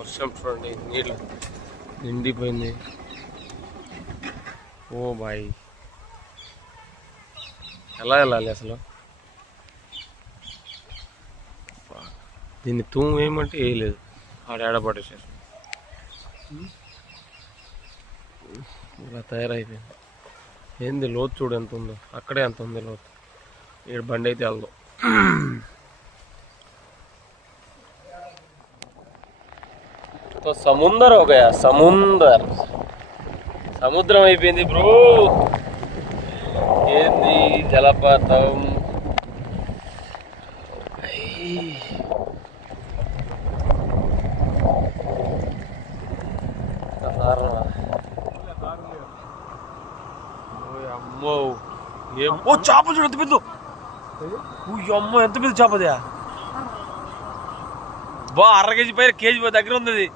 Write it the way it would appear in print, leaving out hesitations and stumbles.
వర్షం చూడండి, నీళ్ళు నిండిపోయింది. ఓ బాయ్, ఎలా వెళ్ళాలి అసలు? దీన్ని తూము వేయమంటే వేయలేదు, ఆడపడేసారు. ఇలా తయారైపోయింది. ఏంది లోతు చూడు ఎంత ఉందో, అక్కడే ఎంత ఉంది లోతు. ఇక్కడ బండి అయితే వెళ్దాం. तो समुंदर हो गया, समुंदर సముద్రం అయిపోయింది బ్రో. ఏంది జలపాతం. అమ్మో, ఓ చేప చూడు ఎంత పెద్ద. అమ్మో ఎంత పెద్ద చేపదా బా, 1/2 కేజీ పైన కేజీ దగ్గర ఉంది అది.